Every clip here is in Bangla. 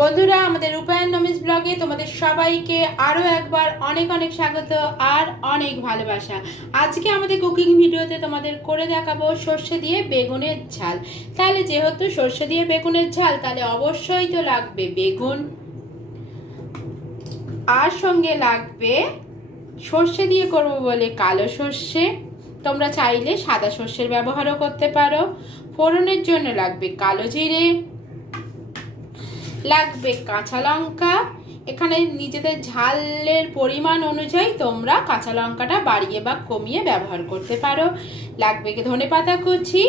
বন্ধুরা, আমাদের রূপায়ণ নমিস ব্লগে তোমাদের সবাইকে আরও একবার অনেক অনেক স্বাগত আর অনেক ভালোবাসা। আজকে আমাদের কুকিং ভিডিওতে তোমাদের করে দেখাবো সর্ষে দিয়ে বেগুনের ঝাল। তাহলে যেহেতু সর্ষে দিয়ে বেগুনের ঝাল, তাহলে অবশ্যই তো লাগবে বেগুন, আর সঙ্গে লাগবে সর্ষে দিয়ে করবো বলে কালো সর্ষে। তোমরা চাইলে সাদা সর্ষের ব্যবহারও করতে পারো। ফোড়নের জন্য লাগবে কালো জিরে, লাগবে কাঁচা লঙ্কা। এখানে নিজেদের ঝালের পরিমাণ অনুযায়ী তোমরা কাঁচা লঙ্কাটা বাড়িয়ে বা কমিয়ে ব্যবহার করতে পারো। লাগবে ধনেপাতা কুচি,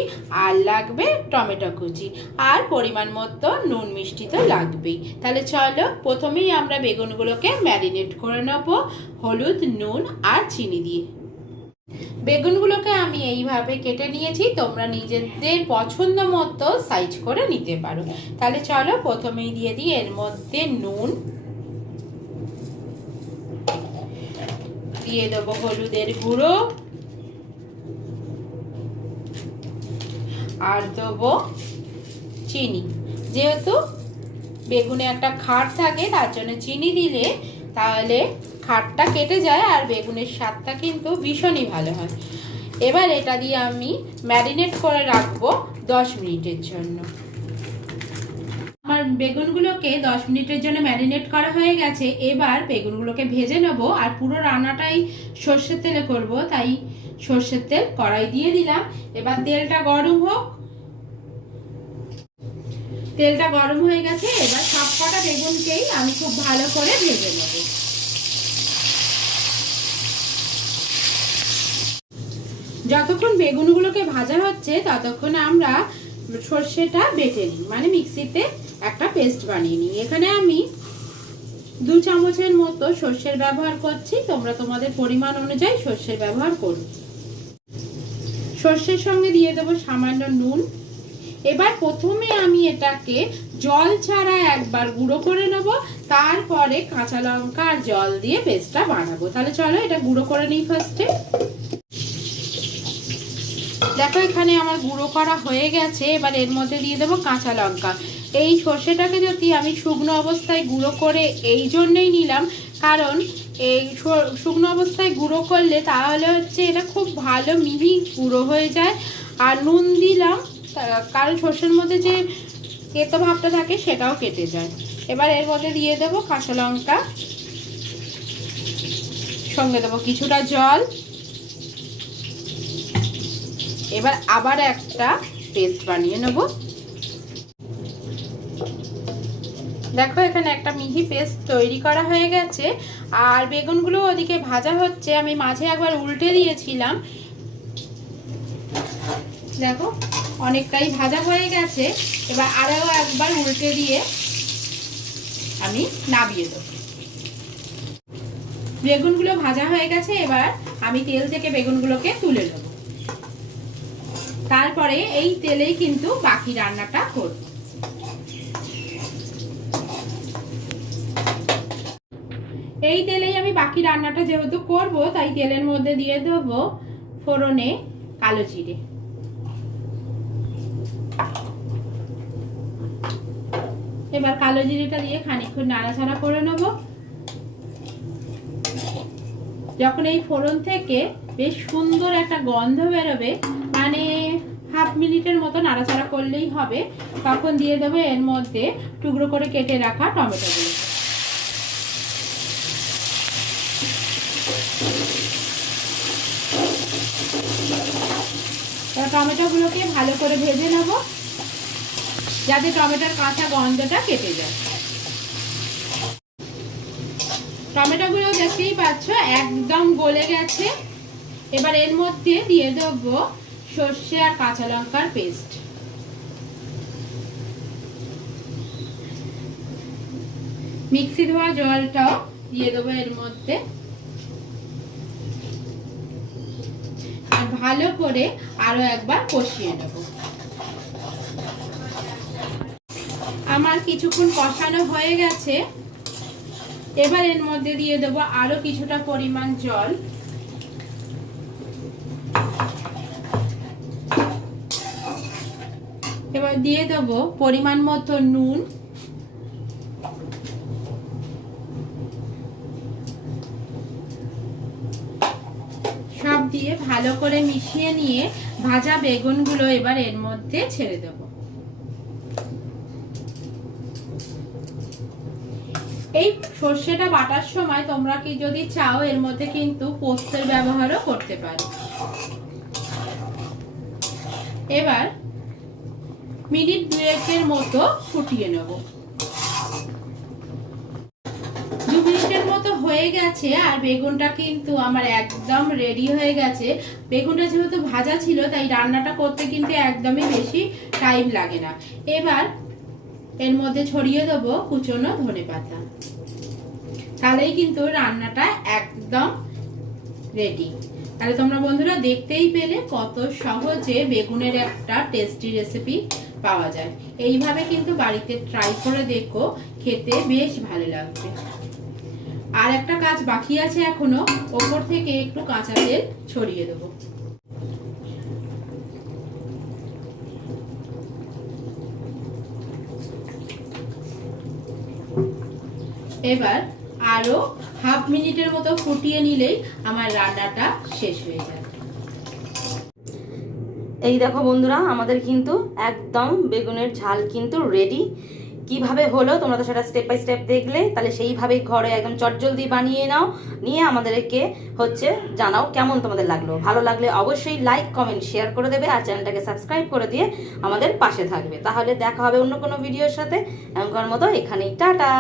আর লাগবে টমেটো কুচি, আর পরিমাণ মতো নুন মিষ্টি তো লাগবেই। তাহলে চলো প্রথমেই আমরা বেগুনগুলোকে ম্যারিনেট করে নেব হলুদ, নুন আর চিনি দিয়ে। বেগুনগুলোকে আমি এইভাবে কেটে নিয়েছি, তোমরা নিজেদের পছন্দ মতো সাইজ করে নিতে পারো। তাহলে চলো প্রথমেই দিয়ে দিই এর মধ্যে নুন, দিয়ে দেবো হলুদের গুঁড়ো, আর দেবো চিনি। যেহেতু বেগুনে একটা খাট থাকে, তার জন্য চিনি দিলে তাহলে খাটটা কেটে যায় আর বেগুনের স্বাদটা কিন্তু ভীষণই ভালো হয়। এবার এটা দিয়ে আমি ম্যারিনেট করে রাখবো 10 মিনিটের জন্য। আমার বেগুনগুলোকে 10 মিনিটের জন্য ম্যারিনেট করা হয়ে গেছে। এবার বেগুনগুলোকে ভেজে নেব, আর পুরো রান্নাটাই সর্ষের তেলে করব, তাই সর্ষের তেল কড়াই দিয়ে দিলাম। এবার তেলটা গরম হোক। তেলটা গরম হয়ে গেছে, এবার সব কটা বেগুনকেই আমি খুব ভালো করে ভেজে নেব। যতক্ষণ বেগুনগুলোকে ভাজা হচ্ছে ততক্ষণ আমরা সর্ষেটা বেটে নিই, মানে মিক্সিতে একটা পেস্ট বানিয়ে নিই। এখানে আমি 2 চামচের মতো সর্ষের ব্যবহার করছি, তোমরা তোমাদের পরিমাণ অনুযায়ী সর্ষের ব্যবহার করো। সর্ষের সঙ্গে দিয়ে দেবো সামান্য নুন। এবার প্রথমে আমি এটাকে জল ছাড়া একবার গুঁড়ো করে নেব, তারপরে কাঁচা লঙ্কা আর জল দিয়ে পেস্টটা বানাবো। তাহলে চলো এটা গুঁড়ো করে নিই ফার্স্টে। দেখো এখানে আমার গুঁড়ো করা হয়ে গেছে। এবার এর মধ্যে দিয়ে দেবো কাঁচা লঙ্কা। এই সর্ষেটাকে যদি আমি শুকনো অবস্থায় গুঁড়ো করে এই জন্যই নিলাম, কারণ এই শুকনো অবস্থায় গুঁড়ো করলে তাহলে হচ্ছে এটা খুব ভালো মিহি গুঁড়ো হয়ে যায়। আর নুন দিলাম কারণ সর্ষের মধ্যে যে তেতো ভাবটা থাকে সেটাও কেটে যায়। এবার এর মধ্যে দিয়ে দেবো কাঁচা লঙ্কা, সঙ্গে দেবো কিছুটা জল। এবার আবার একটা পেস্ট বানিয়ে নেব। দেখো এখানে একটা মিহি পেস্ট তৈরি করা হয়ে গেছে, আর বেগুনগুলো ওদিকে ভাজা হচ্ছে। আমি মাঝে একবার উল্টে দিয়েছিলাম, দেখো অনেকটাই ভাজা হয়ে গেছে। এবার আরও একবার উল্টে দিয়ে আমি নামিয়ে দেবো। বেগুনগুলো ভাজা হয়ে গেছে, এবার আমি তেল থেকে বেগুনগুলোকে তুলে নেব। তারপরে এই তেলেই কিন্তু বাকি রান্নাটা করব। এই তেলেই আমি বাকি রান্নাটা যেহেতু করব, তাই তেলের মধ্যে দিয়ে দেব ফোড়নে কালো জিরে। এবার কালো জিরেটা দিয়ে খানিকক্ষণ নাড়াচাড়া করে নেব। যখন এই ফোড়ন থেকে বেশ সুন্দর একটা গন্ধ বেরোবে, মানে হাফ মিনিটের মতো নাড়াচাড়া করলেই হবে, তখন দিয়ে দেবো এর মধ্যে টুকরো করে কেটে রাখা টমেটোগুলো। টমেটোগুলোকে ভালো করে ভেজে নেব, যাতে টমেটোর কাঁচা গন্ধটা কেটে যায়। টমেটোগুলো দেখতেই পাচ্ছ একদম গলে গেছে। এবার এর মধ্যে দিয়ে দেবো সর্ষে আর কাঁচা লঙ্কার পেস্ট। মিক্সি ধোয়া জলটাও দিয়ে দেবো এর মধ্যে। আর ভালো করে আরো একবার কষিয়ে নেব। আমার কিছুক্ষণ কষানো হয়ে গেছে। এবার এর মধ্যে দিয়ে দেবো আরো কিছুটা পরিমাণ জল। এবার দিয়ে দেবো পরিমাণ মতো নুন, দিয়ে ভালো করে মিশিয়ে নিয়ে ভাজা বেগুনগুলো এবার এর মধ্যে ছেড়ে দেব। এই সর্ষেটা বাটার সময় তোমরা কি যদি চাও এর মধ্যে কিন্তু পোস্তের ব্যবহারও করতে পারো। এবার মিনিট 2-এর মতো ফুটিয়ে নেব। 2 মিনিটের মতো হয়ে গেছে আর বেগুনটা কিন্তু আমার একদম রেডি হয়ে গেছে। বেগুনটা যেহেতু ভাজা ছিল তাই রান্নাটা করতে কিন্তু একদমই বেশি টাইম লাগে না। এবার এর মধ্যে ছড়িয়ে দেবো কুচনো ধনেপাতা, তাহলেই কিন্তু রান্নাটা একদম রেডি। তাহলে তোমরা বন্ধুরা দেখতেই পেলে কত সহজে বেগুনের একটা টেস্টি রেসিপি পাওয়া যায়। এইভাবে কিন্তু বাড়িতে ট্রাই করে দেখো, খেতে বেশ ভালো লাগবে। আর একটা কাজ বাকি আছে এখনো, ওপর থেকে একটু কাঁচা তেল ছড়িয়ে দেবো। এবার আরো হাফ মিনিটের মতো ফুটিয়ে নিলেই আমার রান্নাটা শেষ হয়ে যাবে। এই দেখো বন্ধুরা, আমাদের কিন্তু একদম বেগুনের ঝাল কিন্তু রেডি। কিভাবে হলো তোমরা তো সেটা স্টেপ বাই স্টেপ দেখলে, তাহলে সেইভাবেই ঘরে একদম চটজলদি বানিয়ে নাও, নিয়ে আমাদেরকে জানাও কেমন তোমাদের লাগলো। ভালো লাগলে অবশ্যই লাইক কমেন্ট শেয়ার করে দেবে আর চ্যানেলটাকে সাবস্ক্রাইব করে দিয়ে আমাদের পাশে থাকবে। তাহলে দেখা হবে অন্য কোনো ভিডিওর সাথে। এখনকার মতো এখানেই টাটা।